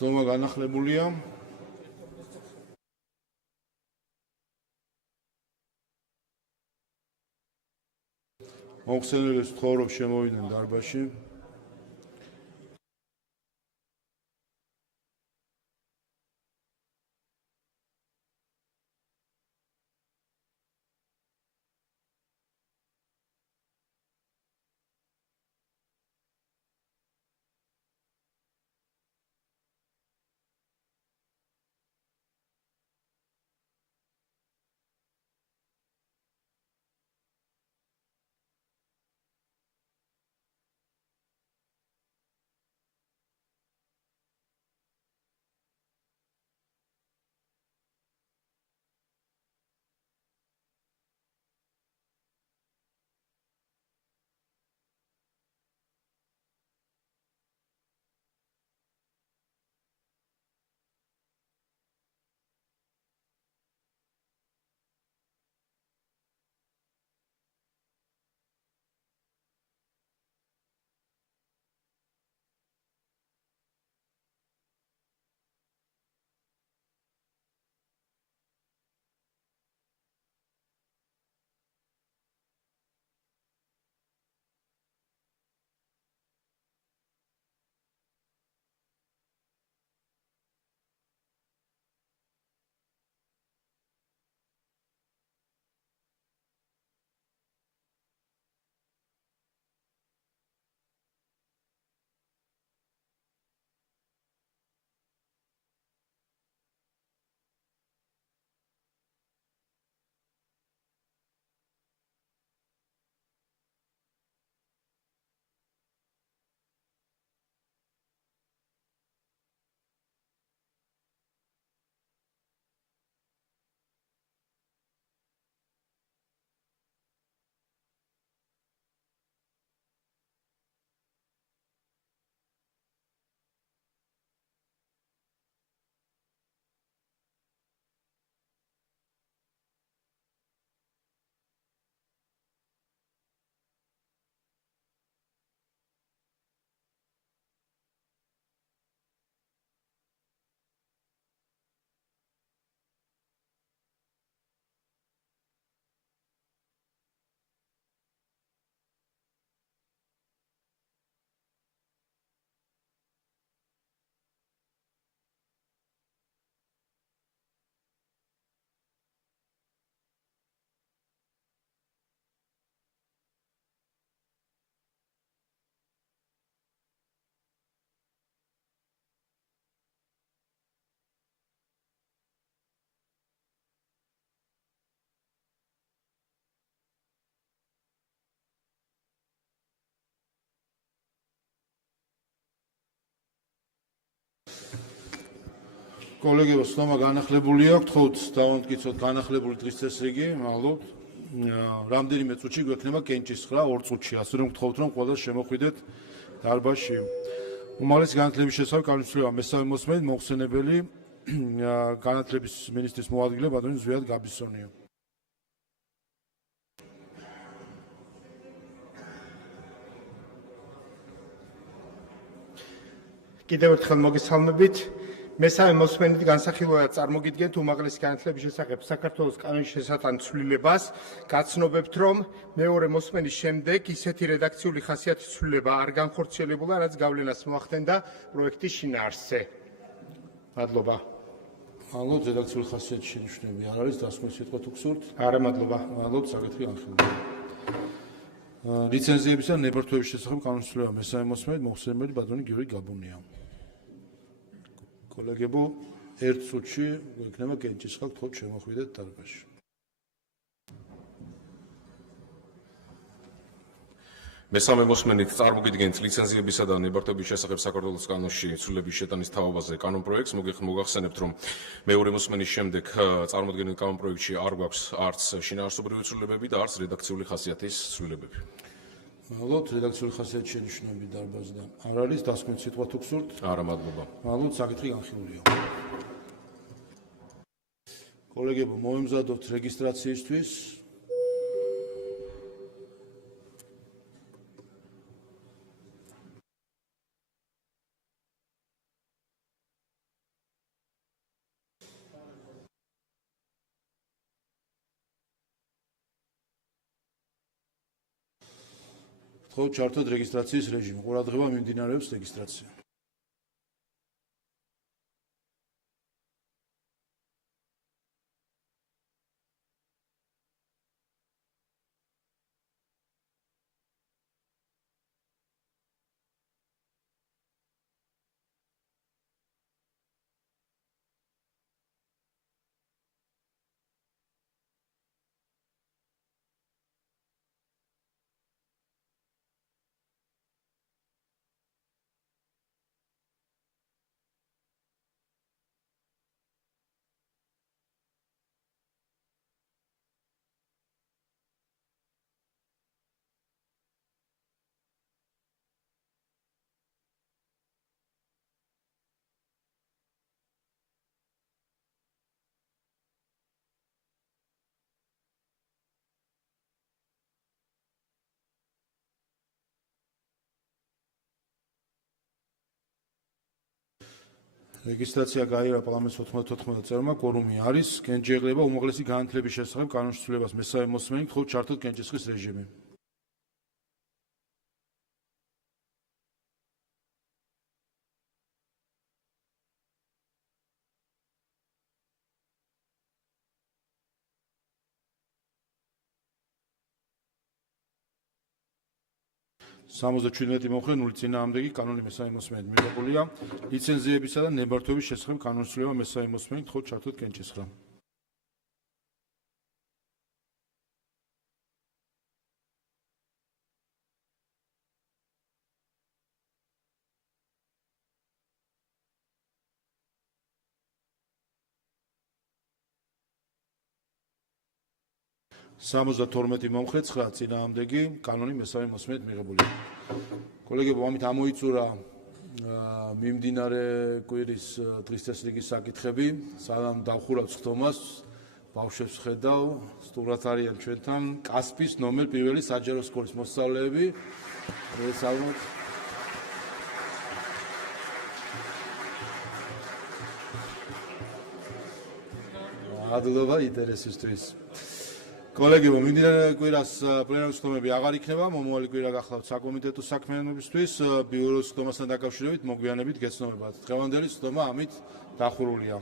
ცნობა განახლებულია. მოხსენებელს ვთხოვ, შემოვიდნენ დარბაზში. კოლეგებო, ცნობა განახლებული აქვს, თხოვთ დავამტკიცოთ განახლებული დღის წესრიგი, მადლობთ. რამდენიმე წუთში გვექნება კენჭისხრა 2 წუთში, ასე რომ გთხოვთ, რომ ყველას შემოხვიდეთ დარბაზში. უმაღლესი განათლების შესახებ განვიცვლება მესამე მოსმენით მოხსენებელი განათლების მინისტრის მოადგილე ბატონი ზვიად გაბისონია. კიდევ ერთხელ მოგესალმებით. მესამე მოსმენით განსახილველად წარმოგიდგენთ უმაღლესი განათლების შესახებ საქართველოს კანონის შესატან ცვლილებას. გაცნობებთ, რომ მეორე მოსმენის შემდეგ ისეთი რედაქციული ხასიათის ცვლილება არ განხორციელებულა, რაც გავლენას მოახდენდა პროექტის შინაარსზე. მადლობა. მადლობთ, რედაქციული ხასიათის შენიშვნები არ არის, დასკვნის სიტყვა თუ გსურთ? არა, მადლობა. მადლობთ, საკითხი განხილულია. ლიცენზიებისა და ნებართვების შესახებ კანონის ცვლილება მესამე მოსმენით მოხსენებელი ბატონი გიორგი გაბუნია. კოლეგებო, 1 წუთში გვექნება კენჭისხრა, გთხოვთ შემოხვიდეთ დარბაზში. მესამე მოსმენით წარმოგიდგენთ ლიცენზიებისა და ნებართვების შესახებ საქართველოს კანონში ცვლილების შეტანის თაობაზე კანონპროექტს. მოგახსენებთ, რომ მეორე მოსმენის შემდეგ წარმოდგენილ კანონპროექტში არ გვაქვს არც შინაარსობრივი ცვლილებები და არც რედაქციული ხასიათის ცვლილებები. მადლობთ, რედაქციული ხასიათის შენიშვნები დარბაზიდან არ არის, დასკვნის სიტყვა თუ გსურთ? არა, მადლობა. მადლობთ, საკითხი განხილულია. კოლეგებო, მოემზადოთ რეგისტრაციისთვის. თხოვთ ჩართოთ რეგისტრაციის რეჟიმი. ყურადღება მიმდინარეობს რეგისტრაცია. რეგისტრაცია გაიარა პარლამენტის 94 წევრმა, კვორუმი არის. კენჭიერება უმაღლესი განათლების შესახებ კანონის ცვლილებას მესამე მოსმენით თხოვთ ჩართოთ კენჭისყრის რეჟიმი. სამოცდაჩვიდმეტი მომხრე, 0 წინააღმდეგი, კანონი მესამე მოსმენით მიღებულია. ლიცენზიებისა და ნებართვების შესახებ კანონის ცვლილება მესამე მოსმენით თხოვთ ჩართოთ კენჭისყრა. სამოცდათორმეტი მომხრე, 9 წინააღმდეგი, კანონი მესამე მოსმენით მიღებულია. კოლეგებო, ამით ამოიწურა მიმდინარე კვირის დღის წესრიგის საკითხები. სანამ დავხურავ წხდომას, ბავშვებს ხედავ, სტუმრად არიან ჩვენთან კასპის ნომერ პირველი საჯარო სკოლის მოსწავლეები. მოგესალმოთ. მადლობა ინტერესისთვის. კოლეგებო, მიმდინარე კვირას პლენარული სხდომები აღარ იქნება, მომავალი კვირა გახლავთ საკომიტეტო საქმიანობისთვის, ბიუროს სხდომასთან დაკავშირებით მოგვიანებით გეცნობებათ. დღევანდელი სხდომა ამით დახურულია.